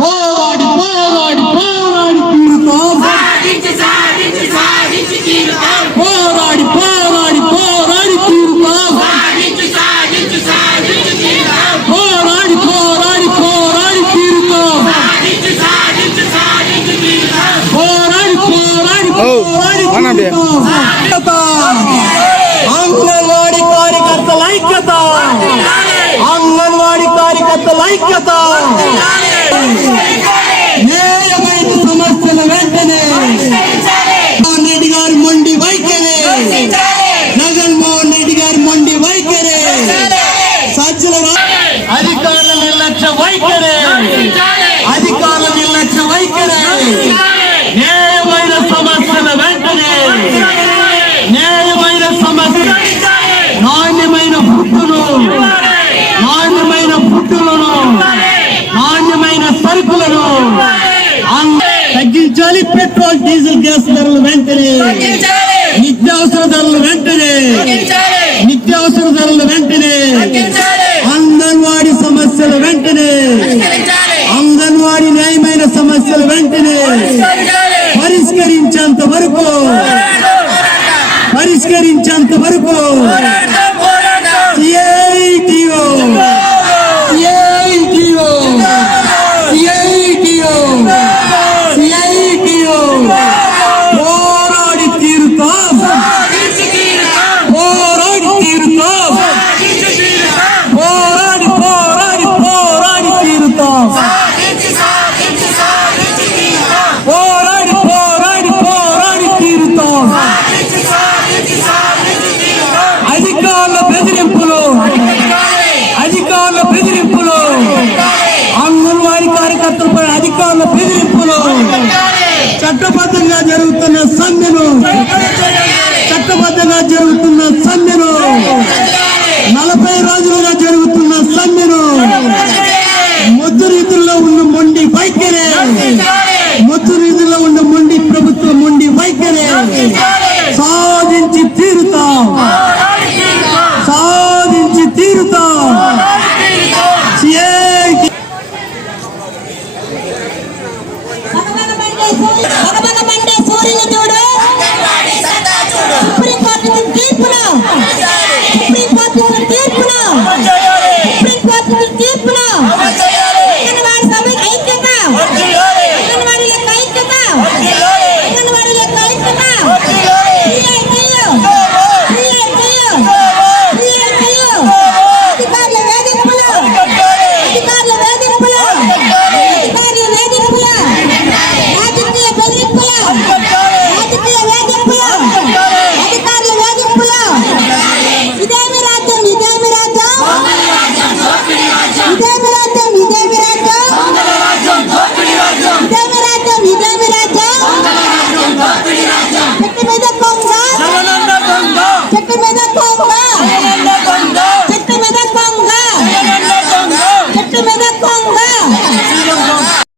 పోరాడి పోరాడి పోరాడి తీరుతాం. పోరాడి పోరాడి పోరాడి తీరుతాం. పోరాడి పోరాడి పోరాడి తీరుతాం. పోరాడి పోరాడి పోరాడి తీరుతాం. అంగన్వాడీ కార్యకర్తల ఐక్యత, అంగన్వాడీ కార్యకర్తల ఐక్యత. న్యాయమైన సమస్యల వెంటనే జగన్మోహన్ రెడ్డి గారి మొండి వైఖరి, జగన్మోహన్ రెడ్డి గారి మొండి వైఖరి, సజ్జల అధికారుల నిర్లక్ష్య వైఖరి, అధికారుల నిర్లక్ష్య వైఖరి. న్యాయమైన సమస్యల వెంటనే, న్యాయమైన సమస్య, నాణ్యమైన ఫుడ్డును, నాణ్యమైన ఫుడ్డులను, నాణ్యమైన సరుకులను తగ్గించాలి. పెట్రోల్ డీజిల్ గ్యాస్ ధరలు వెంటనే, నిత్యావసర ధరలు వెంటనే, నిత్యావసర ధరలు వెంటనే, అంగన్వాడీ సమస్యలు వెంటనే, అంగన్వాడీ న్యాయమైన సమస్యలు వెంటనే పరిష్కరించేంత వరకు, పరిష్కరించేంత వరకు పోరాడి తీరుతాం. పోరాడి తీరుతాం. పోరాడి పోరాడి పోరాడి తీరుతాం. పోరాడి పోరాడి పోరాడి తీరుతాం. అధికారుల బెదిరింపులు, అధికారుల బెదిరింపులు, అంగన్వాడీ కార్యకర్తలపై అధికారుల బెదిరింపులు, చట్టబద్ధంగా జరుగుతున్న సమ్మెను, చట్టబద్ధంగా జరుగుతున్న సమ్మెను 40 రోజులు